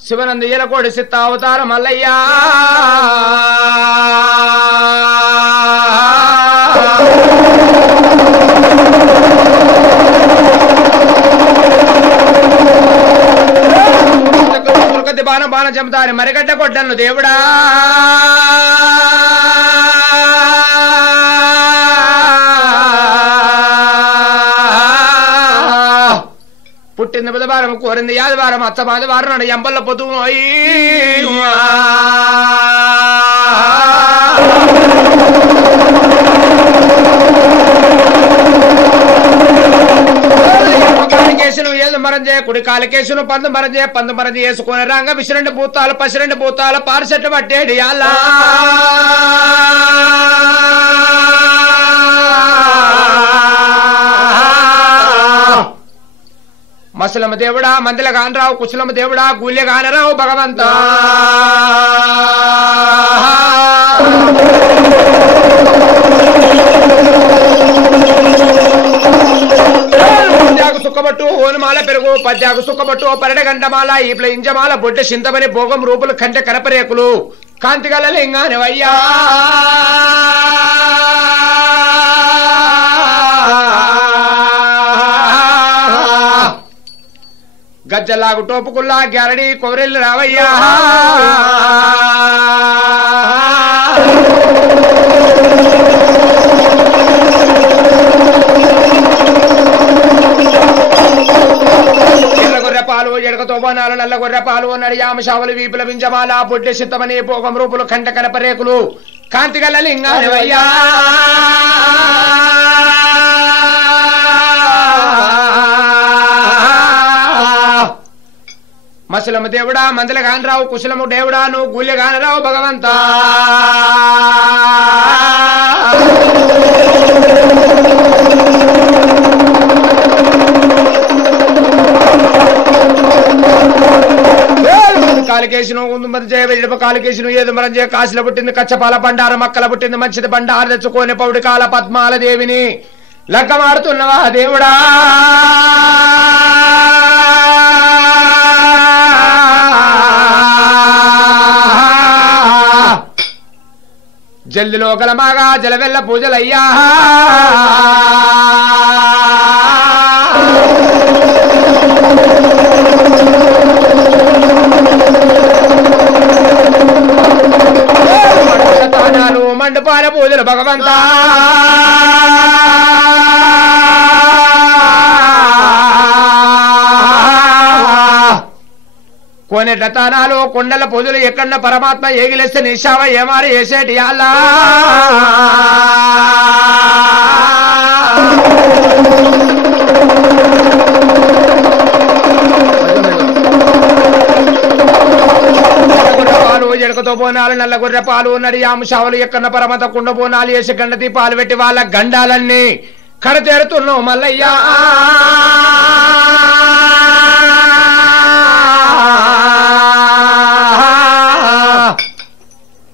శివనంద ఏలకోడి సిత్త అవతార మల్లయ్య బాణ చెబుతారు మరిగడ్డ కొట్టను దేవుడా పుట్టింది బుధవారం కోరింది ఆదివారం అత్త ఆదివారం నాడు ఎంబల్ల పొద్దు కాలికేసును ఏదు మరం చేయ కుడి కాలికేసును పందు మరం చేయ పందు మరం చేసుకుని రంగ విసిరెండు భూతాలు పసిరెండు భూతాలు పారిసెట్టు పట్టేడి అలా మసలమ్మ దేవుడా మందిల కానరావు కుశలమ్మ దేవుడా గూల్య కానరావు భగవంత పద్యాకు సుక్కబట్టు ఓనుమాల పెరుగు పద్యాకు సుక్కబట్టు పరడ గంటమాల ఈప్ల ఇంజమాల బొడ్డ సింతమని భోగం రూపులు కంటె కరపరేకులు కాంతిగల లింగానివయ్యా గజ్జలాగు టోపుకుల్లా గ్యారడి కొవరెల్లు రావయ్యా ఎర్రగొర్రె పాలు ఎడకతో బాణాలు నల్లగొర్రె పాలు నడియామశావలు వీపుల వింజమాల బొడ్డె సిత్తమని భోగం రూపులు కంట కనపరేకులు కాంతిగల లింగానివయ్యా మసలమ్మ దేవుడా మందల కానరావు కుశలము దేవుడా నువ్వు గుళ్ళె కానరావు భగవంత కాలికేసును ముందు మరి జయ వెడప కాలికేసును ఏది మరం జయ కాశీల పుట్టింది కచ్చపాల బండార మక్కల పుట్టింది మంచిది బండారు తెచ్చుకోని పౌడి కాల పద్మాల దేవిని లక్కమాడుతున్నవా దేవుడా జల్దిలో గలమాగా జలవెల్ల పూజలయ్యా మండపాల పూజలు భగవంతా కొనేట తానాలు కొండల పూజలు ఎక్కడన్న పరమాత్మ ఏగిలేస్తే నిశావ ఏమారి వేసేటి అలా పాలు ఎడకతో బోనాలు నల్ల గొర్రె పాలు నడియామశావలు ఎక్కడన్న పరమత కుండ బోనాలు వేసి గండతి పాలు పెట్టి వాళ్ళ గండాలన్నీ కడతేరుతున్నావు మల్లయ్యా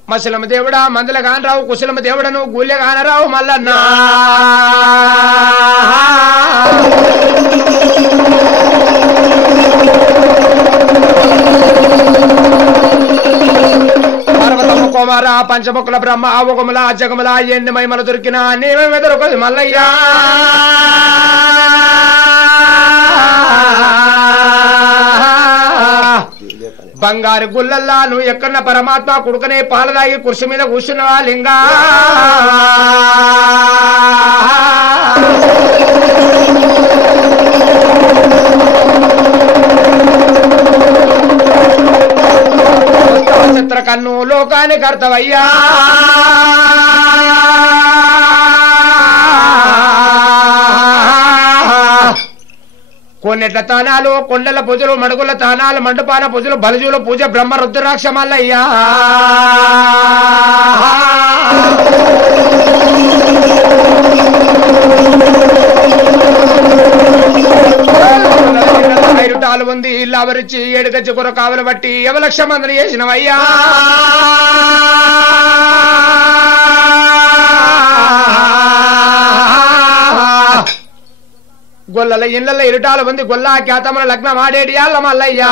మసలమ్మ దేవుడా మందల కానరావు కుశలమ్మ దేవుడను గూల్య కానరావు మల్లన్న పర్వతమ్మ ఓమరా పంచముఖుల బ్రహ్మ అవగముల జగముల ఎండి మహిమలు దొరికిన నేమే దొరకదు మల్లయ్యా బంగారు గుల్లల్లా నువ్వు ఎక్కడున్న పరమాత్మ కొడుకునే పాలదాగి కుర్చీ మీద కూర్చున్నవా లింగా చిత్ర కన్ను లోకాన్ని కర్తవయ్యా కొన్నిట్ల తానాలు కొండల పూజలు మడుగుల తానాలు మండపాన పూజలు బలజుల పూజ బ్రహ్మ రుద్రాక్ష మల్లయ్యా ఐరుటాలు ఉంది ఇల్లు అవరిచి ఏడుగజ్జ కూర కావలు బట్టి 1,00,000 మందిని చేసినవయ్యా గొల్లల ఇళ్ళ ఇరుటాలు ఉంది గొల్లా ఖ్యాతముల లగ్నం ఆడేడి అల్ల మల్లయ్యా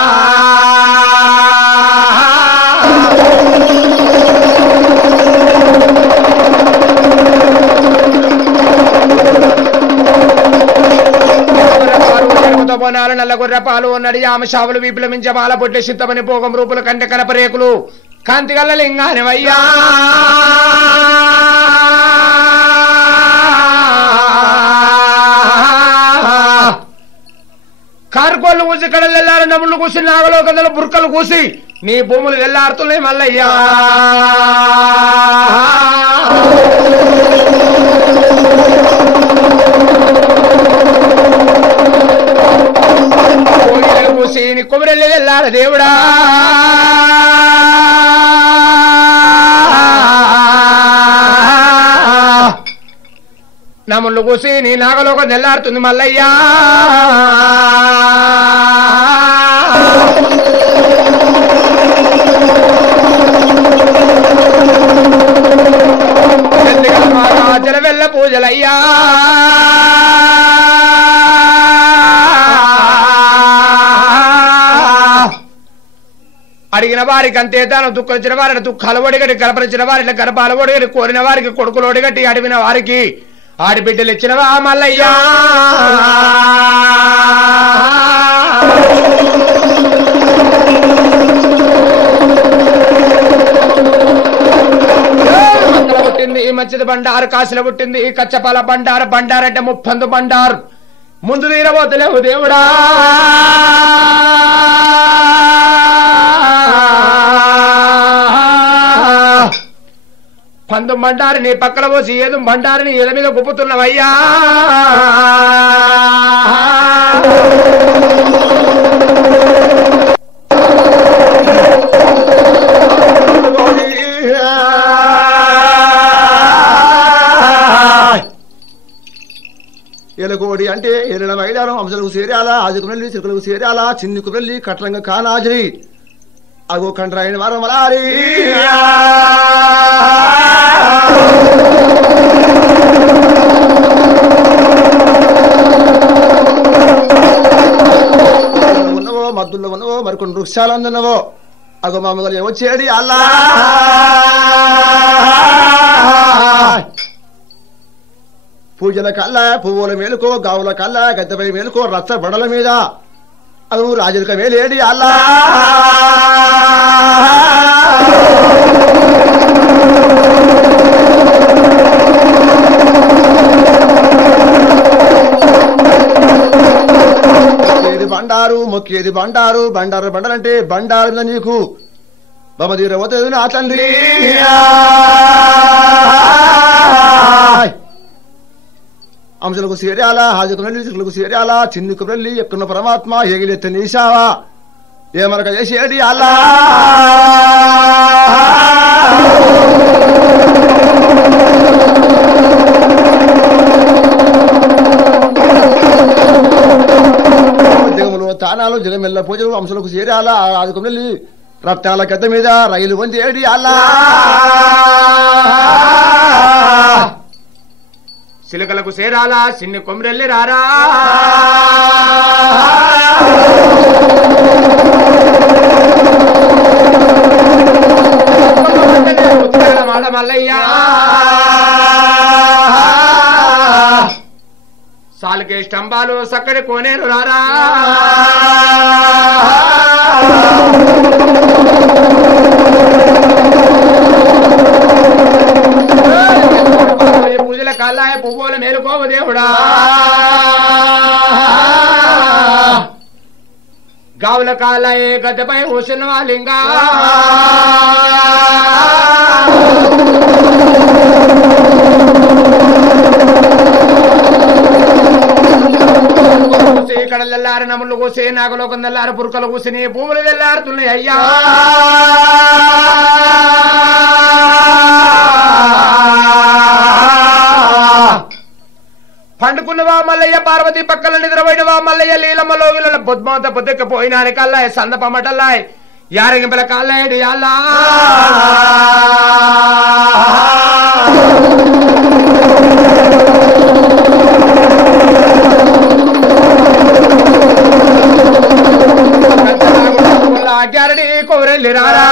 బోనాలు నల్ల గొర్రె పాలు నడియామ షావులు విప్లవించమాల పొట్టి సిద్ధమని పోగం రూపులు కంటే కనపరేకులు కాంతిగల్ల లింగానివయ్యా కార్కోళ్ళు కూసి కడలు వెళ్ళారు నమ్ముళ్ళు కూసి నాగలో గదలు బుర్కలు కూసి నీ భూములు వెళ్ళాడుతున్నాయి మల్లయ్యా కూసి నీ కొబ్బరెళ్ళి వెళ్ళారు దేవుడా నమ్ముళ్ళు కూసి నీ నాగలోకం నెల్లారుతుంది మల్లయ్యా జల వెళ్ళ పూజలయ్యా అడిగిన వారికి అంతే తాను దుఃఖించిన వారిని దుఃఖాలు ఒడిగట్టి కలపరిచిన వారిని గర్భాలు ఒడిగట్టి కోరిన వారికి కొడుకులు ఒడిగట్టి అడిగిన వారికి ఆడిబిడ్డలు ఇచ్చినవా మల్లయ్యా పుట్టింది మంచిది బండారు కాసుల పుట్టింది కచ్చపాల బండారు బండారంటే ముప్పందు బండారు ముందు తీరబోతలేవు దేవుడా పందు బండారు నీ పక్కన పోసి ఏదో బండారుని ఎల మీద గుప్పుతున్నవయ్యా ఎలగోడి అంటే ఎలల మైదానం అంశలకు చేరాలా ఆజకునల్లి చిరుకులకు చేరాలా చిన్నికి వెళ్ళి కట్రంగా కానాజరి అగో కండ్రాయని వారం మలారి ఉన్నవో మద్దుల్లో ఉన్నవో మరికొన్ని వృక్షాలు అందున్నవో అగో మా మొదలు ఏమొచ్చేది అల్లా పూజల కల్ల పువ్వుల మేలుకో గావుల కల్ల గద్దెపై మేలుకో రచ్చ బడల మీద అవు రాజులక మేలేడి అల్లా బండారు మొక్కేది బండారు బండారు బండారంటే బండారు నీకు బొమ్మదీర పోతుంది నా తండ్రి అంశలకు చేరాలా హాజకులకు చేరాలా చిన్నుకు వెళ్ళి ఎక్కున్న పరమాత్మ ఎగిలెత్త నీసావా ఏమనక చేసేది అలా జగములు తానాలు జగమెల్ల పూజలు అంశలకు చేరాలా హాజకు వెళ్ళి రత్నాల గద్ద మీద రైలు వందేడి అలా సిలకలకు చేరాలా సిన్ని కొమ్రెల్లి రారా కాలికే స్తంభాలు సక్కడి కోనేరు రారా పూజల కల్లాయ పువ్వుల మేలుకోవు దేవుడా గావుల కాలాయే గద్దెపై కూర్చున్న లింగా ఇక్కడ తెల్లారి నములు కూసి నాగలోకం తెల్లారి పురుకలు కూసిని భూములు తెల్లారుతున్నాయి అయ్యా పండుకున్నవా మల్లయ్య పార్వతి పక్కల నిద్రపోయినవా మల్లయ్య లీలమ్మలో వీళ్ళ బొద్మాత పొద్దుకపోయినాని కల్లాయ్ సందపమ్మటల్లాయ్ యారగింపల కాళ్ళేడి అల్లా గ్యారడి కోరెల్లి రారా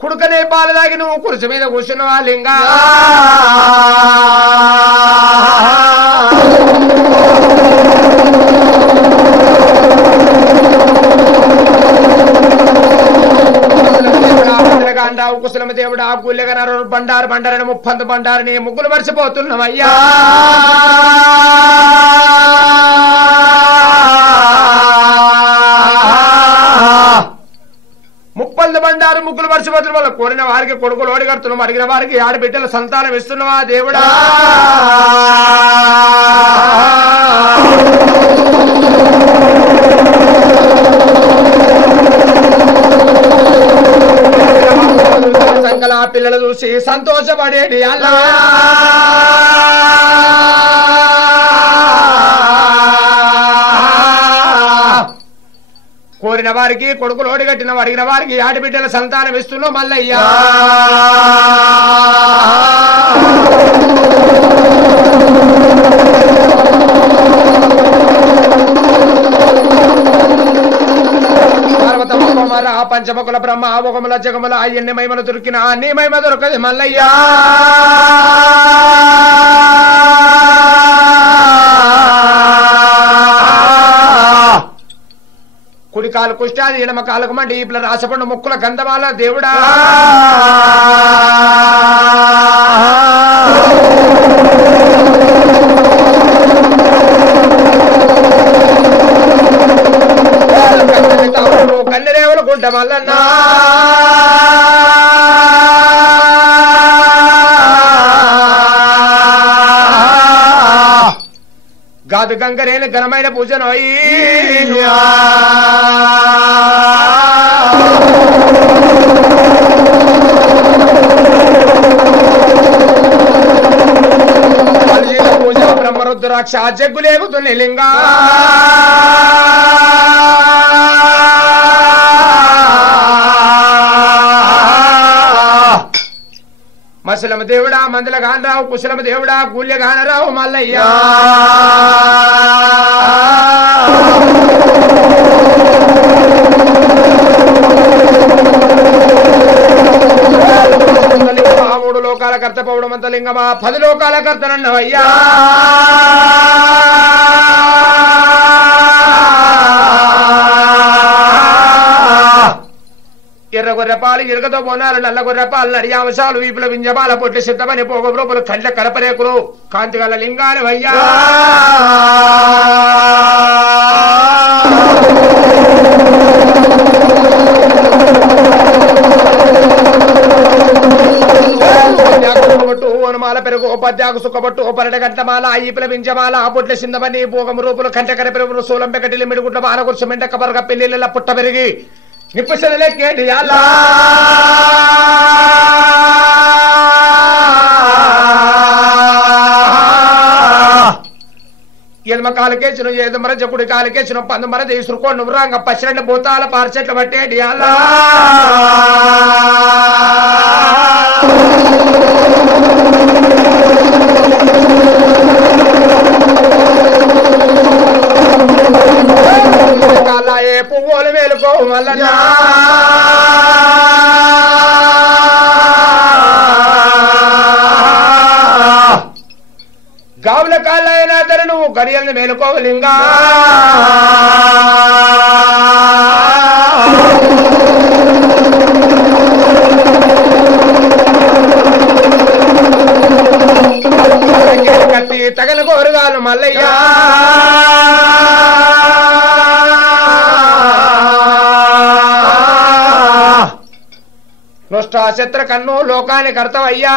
కుడుకనే పాలు దాగి నువ్వు కుర్చీ మీద కూర్చున్నవా లింగా అండావు కుశలమ దేవుడు ఆ కూల్యగనరు బండారు బండారని ముప్పంత బండారని ముగ్గులు మర్చిపోతున్నామయ్యా ముప్పంత బండారు ముగ్గులు మర్చిపోతున్న వాళ్ళు కోరిన వారికి కొడుకులు ఓడి కడుతున్నాం అడిగిన వారికి ఆడబిడ్డల సంతానం ఇస్తున్నావా దేవుడా సంకల పిల్లలు చూసి సంతోషపడేది అల్లా కోరిన వారికి కొడుకులు ఓడిగట్టిన అడిగిన వారికి ఆడబిడ్డల సంతానం ఇస్తున్నావు మల్లయ్యా పంచముఖుల బ్రహ్మ అవగముల జగముల ఎన్ని మహిమలు దొరికినా నీ మహిమ దొరకది మల్లయ్యా కుడికాలు కుష్టాది ఎడమ కాలకు మండి ఇట్లా రాసపండు ముక్కుల గంధమాల దేవుడా కన్నెరేవులు గుంట మల్లన్నా గాదు గంగరేని ఘనమైన పూజను పూజ బ్రహ్మరుద్రాక్ష జగ్గులేగుతుంది లింగా మసలమ దేవుడా మందల గానరావు కుశలమ దేవుడా కూల్య గానరావు మల్లయ్యా మూడు లోకాల కర్త పౌడమంత లింగమా 10 లోకాల కర్తనన్నవయ్యా ఎర్ర గొర్రెపాలు ఎరుగతో పోనారు నల్ల గొర్రెపాలు నడియాంశాలు వీపుల వింజమాల పొట్టి సిద్ధమని పోగొప్పులు కండ్ల కడపరేకులు కాంతిగల లింగాలు అయ్యా ఓనమాల పెరుగు పద్యాకు సుఖపట్టు పరట గంటమాల ఈపుల వింజమాల పొట్ల సిందమని పోగము రూపులు కంట కరపెరుగులు సోలం పెకటిలి మిడుగుట్ల బానగుర్చు మెండక పరగ పెళ్లిళ్ళ పుట్ట పెరిగి నిప్పుసలకేటి అలా ఎడమ కాలకేసిన ఏదమర జకుడి కాలకేసిన 10 మర తీసురుకో నువ్వురాంగ పచ్చరండి భూతాల పార్చెట్లు పట్టేటి అలా పువ్వులు మేలుకో మల్లన్నా గడియల్ని మేలుకోవలింగా కత్తి తగల కోరుగాలు మల్లయ్య నృష్టాశత్ర కన్ను లోకానికి అర్థమయ్యా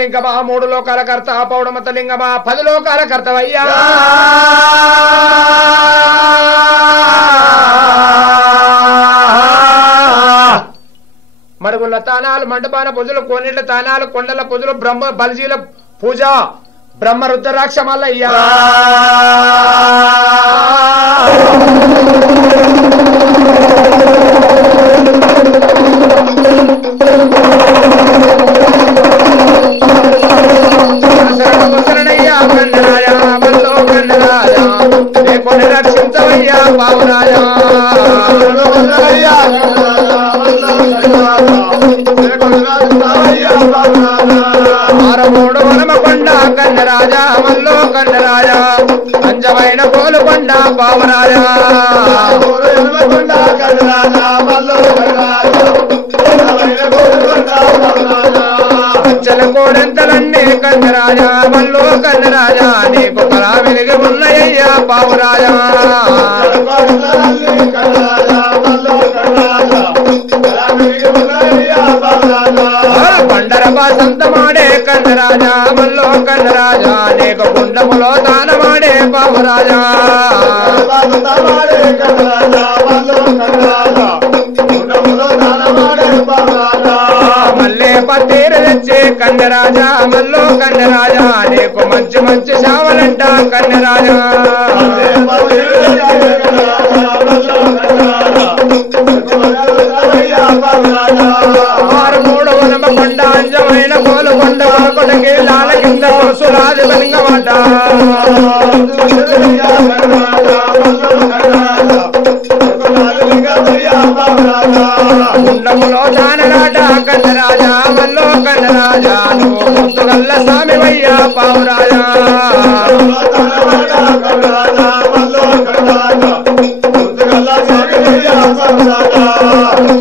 లింగమా 3 లోకాల కర్త పౌడమత లింగమా 10 లోకాల కర్తవయ్యా మడుగుల తానాలు మండపాన పూజలు కోనేళ్ల తానాలు కొండల పూజలు బ్రహ్మ బల్జీల పూజ బ్రహ్మ రుద్రాక్ష మల్లయ్యా రక్షించవయ్యా బాబురాజా ఆరమూడు వనమకొండ కన్నరాజా మల్లో కన్నరాజా పంచమైన కోలుకొండ బాబురాజా పంచల కోడెంతలన్నీ కన్నరాజా మల్లో కన్నరాజా నీకు కళా వెలిగి ఉన్నాయ్యా బాబురాజా పండరబా సంతమాడే కన్నరాజా మల్లో కన్నరాజా నీకు గుండములో దానమాడే బాబురాజా మల్లే పత్తీరు తెచ్చి కన్నరాజా మల్లో కన్నరాజా నీకు మంచి మంచి శావలంట కన్నరాజా ఆరుమూడు వనమకొండ అంజమైన కోలుకొండ కొడకి లాల కింద సురాది బలింగమాట గుండములో దానరాట కన్నరాజా మల్లో కన్నరాజా నువ్వు ముద్దుగల్ల స్వామివయ్యా పావురాజా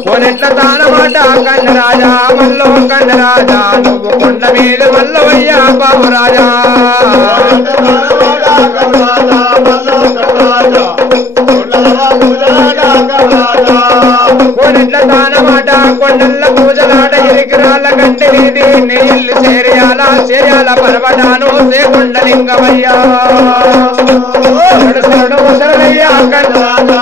కొనెట్ల తానమాట కన్నరాజా మల్లో కన్నరాజా నువ్వు కొండ మీద మల్లవయ్యా పావురాజా కొనెట్ల తానమాట కొండల్ల పూజలాట ఎరికిరాళ్ళ గంటి వీధి నెయ్యిల్లు చేయాల పరవడాను కొండలింగమయ్యా శరణయ్యా కన్నరాజా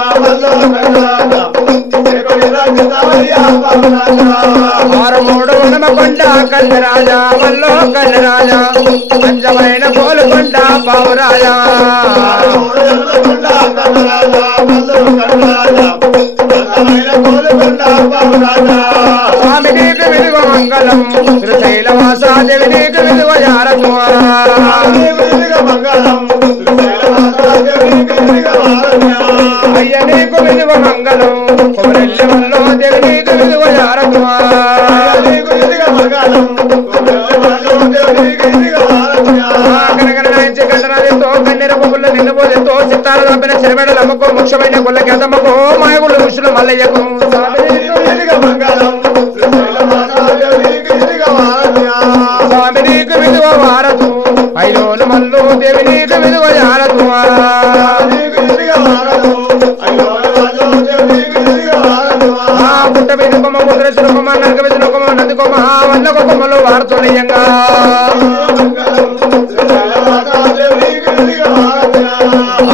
ఆరుమూడు వనమకొండ కన్నరాజా మల్లో కన్నరాజా పంచమైన కోలుకొండ బాబురాజా స్వామి నీకు విలువ మంగళం శ్రీశైలవాసాదేవి నీకు విలువ జారత్వ అయ్య నీకు విలువ మంగళం కొమరెల్లి వల్లో దేవి నీకు విలువ జారత్వ కనకనాయించి గంటనాదితో కన్నెర పువ్వుల నిన్నబోదెతో చిత్తాలు తప్పిన చెరమెడలు అమ్మకో ముఖ్యమైన గుళ్ళకి అదమ్మకో మాయగుళ్ళు ఋషులు మల్లయ్యకు స్వామి నీకు విలువ వారదు ఐలోలు మల్లు దేవి నీకు విలువ జారదు పుట్ట మీద కొమ్మ ముద్రసిన కొమ్మ నరక మీద కొమ్మ నది కొమ్మ వల్ల కొమ్మలు వారుతున్నాయంగా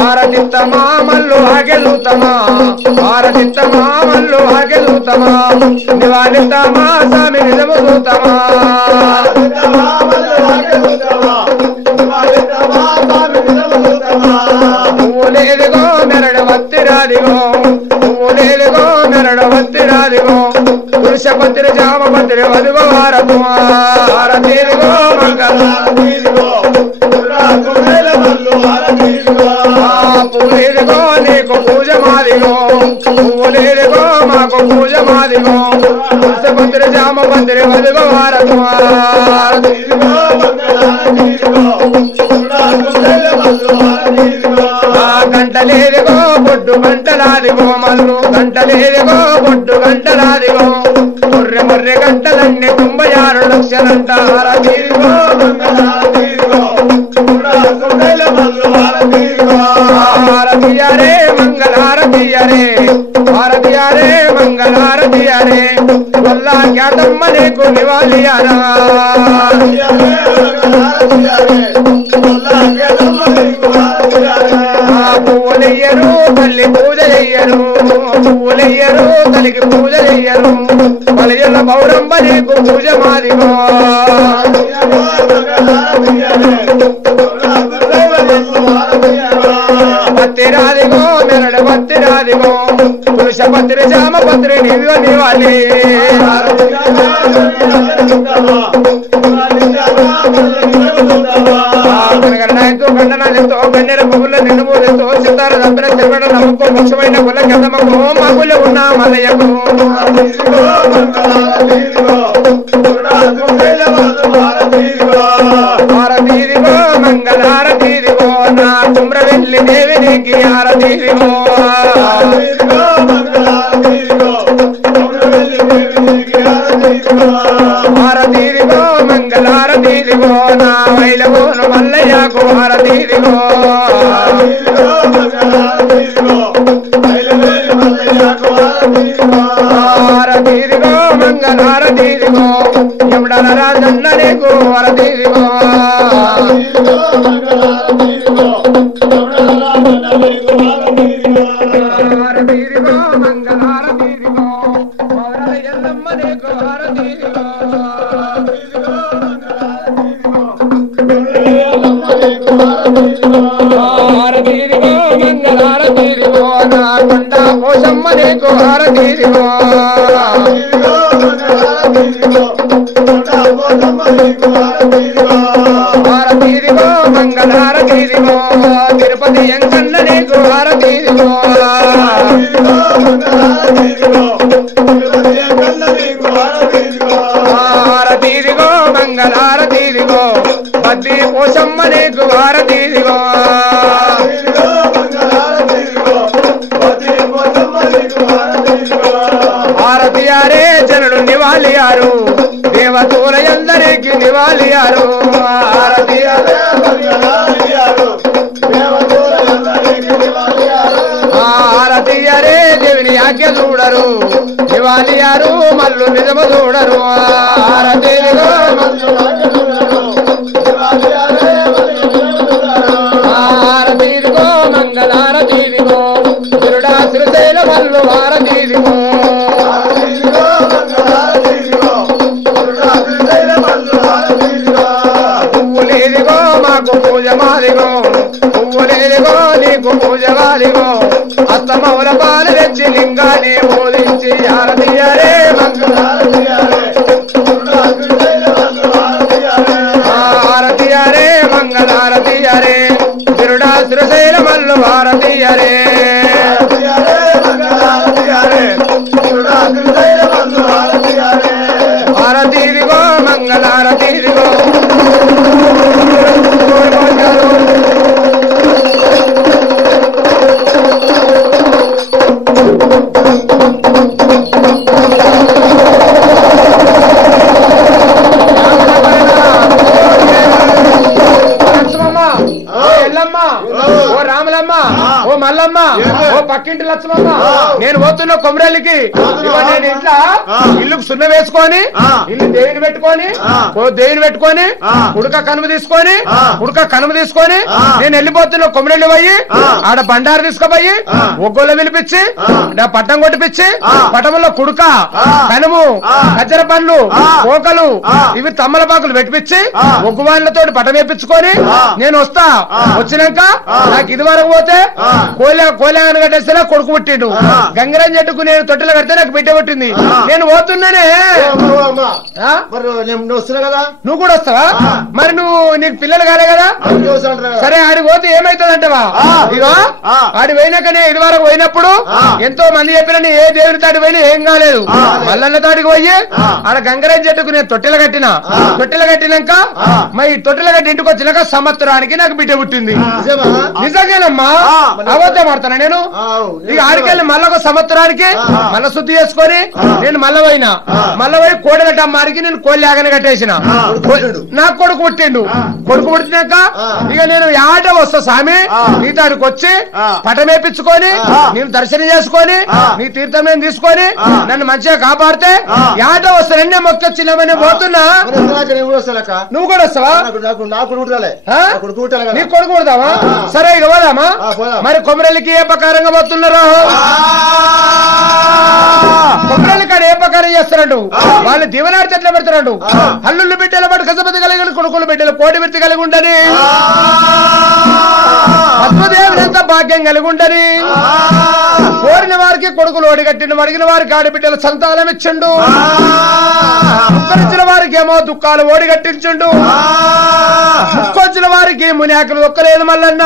ఆరతిత్తమా మల్లు ఆగెలుతమా ఆరతిత్తమా మల్లు ఆగెలుతమా నివారితమా స్వామి నిజము దూతమా నువ్వు లేదుగో మెరడ వత్తిరాదిగో నువ్వు లేదుగో మెరడ వత్తిరాదిగో పురుషపత్రి జామపత్రి వదుగో ఆరతు ఆరతీదిగో మంగళీదిగో పూలేదిగో నీకు పూజ మాది మాదిగో పువ్వు లేదుగో మాకు పూజ మాదిగో పందిరి జామ పందిరి వదిగో హారతి గంట లేదుగో బొడ్డు గంటలాదిగో మల్లు గంట లేదుగో బొడ్డు గంటలాదిగో మొర్రె మొర్రె గంటలన్నీ 96 లక్షలంట హారతిగో హారతియరే మంగళారతియరే హారతియరే మంగళారతియరే వల్ల ఖ్యాతమ్మ నీకు నివాళియారా పువ్వులయ్యరు తల్లి పూజ చెయ్యరు పువ్వులయ్యరు తల్లికి పూజ చెయ్యరు పలయల పౌరంబ నీకు పూజ మాదిగో పత్తిరాదిగో మెరడు పత్తిరాదిగో పురుష పత్రి జామ పత్రి నివిగో నివాలి గణనాయతో గండనాలతో గన్నెర పువ్వుల నిండు మూలతో సితార దంపన చెరగడ నమ్మకం ముఖ్యమైన కుల గంధమకు మగుల ఉన్న మలయకు హారతీదిగో మంగళారతీదిగో నా కుమ్రవెల్లి దేవి నీకి హారతీదిగో హారతీదిగో మంగళారతీదిగో నా వైలగోను మల్లయ్యకు హారతీదిగో హారతీదిగో మంగళారతీదిగో యముడల రాజన్న నీకు హారతీదిగో హారతీదిగో మంగళారతీదిగో ఎల్లమ్మ నీకు హారతీదిగో హారతీదిగో మంగళారతీదిగో నా కొండ పోషమ్మ నీకు హారతీదిగో హారతీదిగో మంగళారతీదిగో తిరుపతి ఎంకన్న నీకు హారతీదిగో హారతీదిగో మంగళారతీదిగో బద్ది పోషమ్మ నీకు హారతీదిగో హారతియారే జనులు నివాళియారు దేవతూల ఎందరికి నివాళియారు హారతియరే దేవిని ఆజ్ఞ చూడరు నివాళియారు మల్లు నిజము చూడరు హారతిదిగో హారతిదిగో మంగళారతిదిగో తిరుడా శ్రీశైల మల్లు హారతిదిగో పువ్వులేదిగో మాకు పూజ మాదిగో పువ్వులేదిగో నీకు పూజ మాదిగో అస్తమౌల పాలు తెచ్చి లింగాన్ని బోధించి హారతియరే హారతియరే మంగళారతియరే తిరుడా శ్రీశైల మల్లు హారతియరే హారతిదిగో మంగళారతిదిగో మల్లమ్మ ఓ పక్కింటి లక్ష్మమ్మ నేను పోతున్నా కొమరెల్లికి నేను ఇంట్లో ఇల్లుకు సున్న వేసుకొని ఇల్లు దేవిని పెట్టుకొని ఉడక కనుమ తీసుకొని నేను వెళ్ళిపోతున్నా కొమరెల్లి పోయి ఆడ బండారు తీసుకుపోయి ఒగ్గోళ్ళు పిలిపించి పట్టం కొట్టిపించి పటంలో కుడుక కనుము కచ్చర పండ్లు కోకలు ఇవి తమ్మలపాకులు పెట్టిపించి ఒగ్గువాళ్ళతో పటం వేపించుకొని నేను వస్తా. వచ్చినాక నాకు ఇది వరకు పోతే కోలేగాను కట్టేస్తే కొడుకు పుట్టిండు. గంగరం చెట్టుకు నేను తొట్టెలు కడితే నాకు బిడ్డ పుట్టింది. నేను పోతున్నానే. వస్తున్నా కదా, నువ్వు కూడా వస్తావా? మరి నువ్వు నీకు పిల్లలు కాలే కదా సరే ఆడికి పోతే ఏమైతుందంటవా ఇగో ఆడి పోయినాకనే ఇది వరకు పోయినప్పుడు ఎంతో మంది చెప్పిన ఏ దేవుని తాటి పోయినా ఏం కాలేదు మల్లన్న తాటికి పోయి ఆడ గంగరాజ చెట్టుకు నేను తొట్టెలు కట్టినాక మరి తొట్టెలు కట్టి ఇంటికి వచ్చినాక సంవత్సరానికి నాకు బిడ్డ పుట్టింది నిజంగానమ్మా అబద్ధం ఆడతానా నేను ఇక ఆడికెళ్ళి మళ్ళీ ఒక సంవత్సరానికి మళ్ళా శుద్ధి చేసుకొని నేను మళ్ళీ పోయి కోడి కట్టమ్మారికి నేను కోళ్ళి ఆగని కట్టేసిన నాకు కొడుకు పుట్టిండు కొడుకు పుట్టినాక ఇక నేను ఆట వస్తా స్వామి నీ తాడికి వచ్చి పటమేపించుకొని నేను దర్శనం చేసుకొని నీ తీర్థం నేను తీసుకొని నన్ను మంచిగా కాపాడితే ఆట వస్తా నిన్నే మొక్కొచ్చినామని పోతున్నా నువ్వు కూడా వస్తావా నీ కొడుకు పుడతావా సరే ఇక పోదామా మరి కొమరలికి ఏ ప్రకారంగా పోతున్నారో కొమరలి కాడ ఏ ప్రకారం చేస్తున్నాడు వాళ్ళు దీవనాడు చెట్ల పెడుతున్నాడు అల్లుళ్ళు బిడ్డల పాటు కసపతి కలిగి కొడుకులు బిడ్డలు కోటి వృత్తి కలిగి ఉండని పద్మదేవుడు ఎంత భాగ్యం కలిగి ఉండని కోరిన వారికి కొడుకులు ఓడిగట్టిండు అడిగిన వారికి ఆడబిడ్డల సంతానం ఇచ్చిండు ముక్కరిచ్చిన వారికి ఏమో దుఃఖాలు ఓడిగట్టించుండు ముక్కొచ్చిన వారికి మునియాకులు ఒక్కలేదు మల్లన్న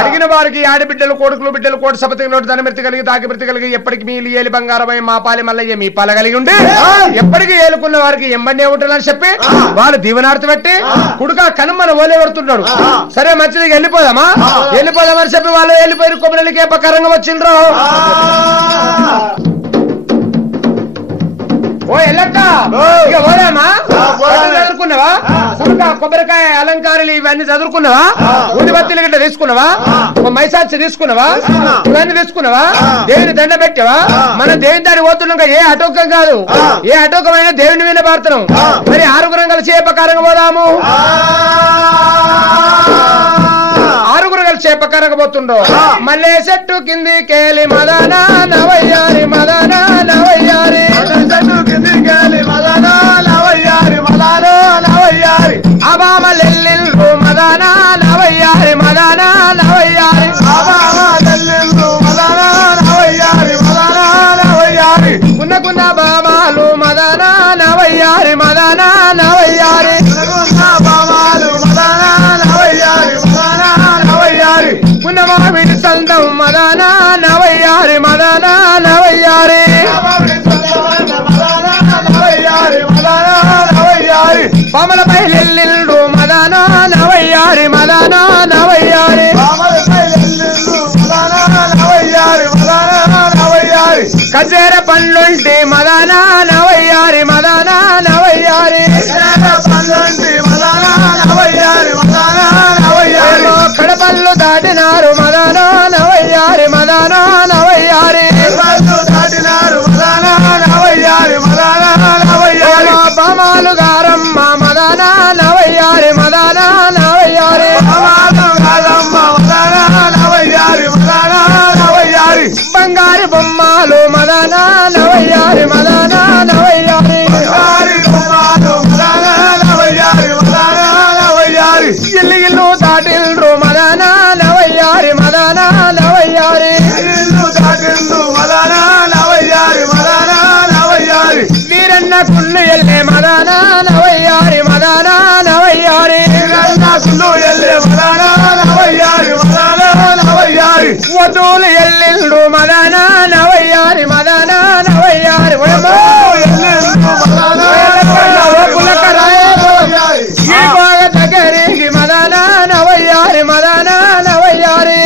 అడిగిన వారికి ఆడబిడ్డలు కొడుకులు బిడ్డలు కోటి సపతి నోటి ధనమిర్తి కలిగి తాకిమిర్తి కలిగి ఎప్పటికి మీలి ఏలి బంగారమై మా పాలి మల్లయ్య మీ పాల కలిగి ఉండి ఎప్పటికీ ఏలుకున్న వారికి ఎంబనే ఉంటుందని చెప్పి వాళ్ళు దీవనార్తి పెట్టి కుడుక కనుమన ఓలే పడుతున్నాడు సరే మంచిది వెళ్ళిపోదామని చెప్పి వాళ్ళు వెళ్ళిపోయి కొబ్బరికి ఏ ప్రకారంగా వచ్చిండ్రు ఓ ఎల్లక్క ఇక పోదామా చదువుకున్నావా కొబ్బరికాయ అలంకారాలు ఇవన్నీ చదువుకున్నావా ఊడిబత్తిలు గిట్ట తీసుకున్నావా మైసాచి తీసుకున్నావా ఇవన్నీ తీసుకున్నావా దేవుని దండ పెట్టావా మనం దేవుని దాడి పోతున్నాం ఏ అటోకం కాదు ఏ అటోకమైన దేవుని మీద పాడుతున్నాం మరి ఆరుగురం కలిసి ఏ ప్రకారంగా పోదాము ఆరుగురు కలిసి ఏ ప్రకారంగా పోతుండో మళ్ళీ చెట్టు కింది కేలి మదనా నవయ్యారి మదనా నవయ్యారి అబామలెల్లిల్లు మదనా నవయ్యారి మదనా నవయ్యారి కున్న బాబాలు మదనా నవయ్యారి మదనా నవయ్యారి కున్న మామిడి సందం మదనా నవయ్యారి మదనా నవయ్యారి పామలపై లెల్లిల్లు మదనా నవయ్యారి మదనా నవయ్యారి కజేర పండ్లుంటి మదనా నవయ్యారి మదనా నవయ్యారి కడపల్లు దాటినారు మదనా నవయ్యారి మదనా నవయ్యారి బామాలు గారమ్మ మదనా నవయ్యారి మదనా నవయ్యారి బంగారు బొమ్మలు మదనా నవయ్యారి మదనా నవయ్యారి ఇల్లు ఇల్లు దాటిల్రు మదనా నవయ్యారి మదనా నవయ్యారి వీరన్న కుళ్ళు ఎల్లే మదనా నవయ్యారి మదనా నవయ్యారి వధువులు ఎల్లిల్లు మదనా నవయ్యారి మదనా నవయ్యారి దగ్గరికి మదనా నవయ్యారి మదనా నవయ్యారి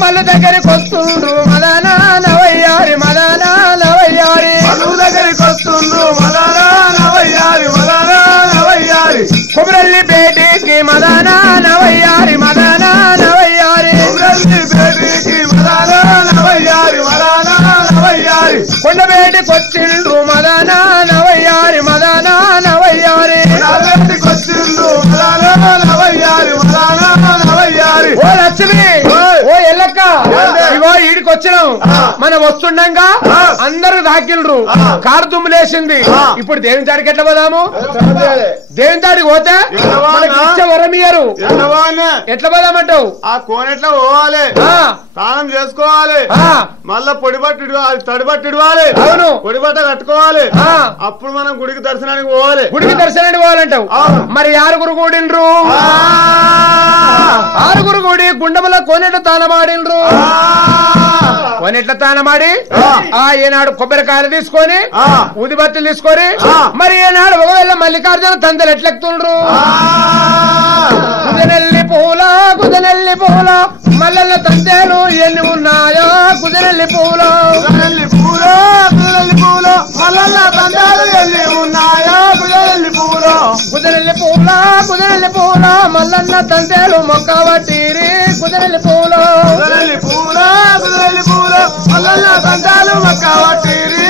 మళ్ళీ దగ్గరికి వస్తుండ్రు మదనా నవయ్యారి మదనా నవయ్యారి కొమరల్లి బేటికి మదనా నవయ్యారి మదనా నవయ్యారి కొండబేటికి వచ్చిండ్రు మదనా నవయ్యారి మదనా నవయ్యారి ఓ లక్ష్మి ఓ ఎల్లక్క ఇగో ఈడికి వచ్చినాం మనం వస్తుండగా అందరూ తాకిండ్రు కారు దుమ్ము లేచింది ఇప్పుడు దేవుని తాడికి ఎట్లా పోదాము దేవుని తాడికి పోతే వరమియరు ఎట్లా పోదామంటావు ఆ కోనెట్లా పోవాలి స్నానం చేసుకోవాలి మళ్ళా తడిబట్టు ఇడవాలి అవును పొడిబట్ట కట్టుకోవాలి అప్పుడు మనం గుడికి దర్శనానికి పోవాలి గుడికి దర్శనానికి పోవాలంటావు మరి ఆరుగురు కూడిండ్రు ఆరుగురు కూడి గుండముల కోనెట్ల తానమాడిండ్రు కోనెట్ల తానమాడి ఏనాడు కొబ్బరికాయలు తీసుకొని ఊదిబత్తులు తీసుకొని మరి ఏనాడు ఒకవేళ మల్లికార్జున తందెలు ఎట్లెక్తుండ్రు కుదనెల్లి పూల మల్లెల తంతేలు ఎన్ని ఉన్నాయో కుదనెల్లి పూల మల్లెల తంతేలు ఎన్ని ఉన్నాయో కుదనెల్లి పూల మల్లన్న తంతేలు మొక్క వట్టిరి కుదనెల్లి పూల మల్లన్న తంతేలు మొక్క వట్టిరి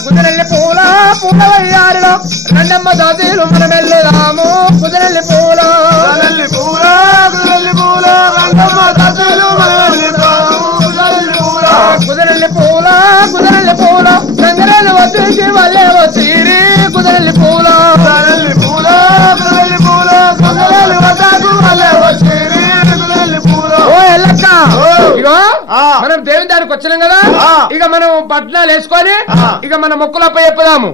కుదనెల్లి పూల వయ్యారిలో రెండమ్మ దాతీలు మనం వెళ్ళదాము కుదనెల్లి పూల కుదరల్లి పూల చంద్రాలు వచ్చి వాళ్ళే వచ్చిరి కుదరల్లి పూల ఇగో మనం దేవుని దానికి వచ్చినాం కదా ఇక మనం పట్నాలు వేసుకొని ఇక మన మొక్కులపై చెప్పుదాము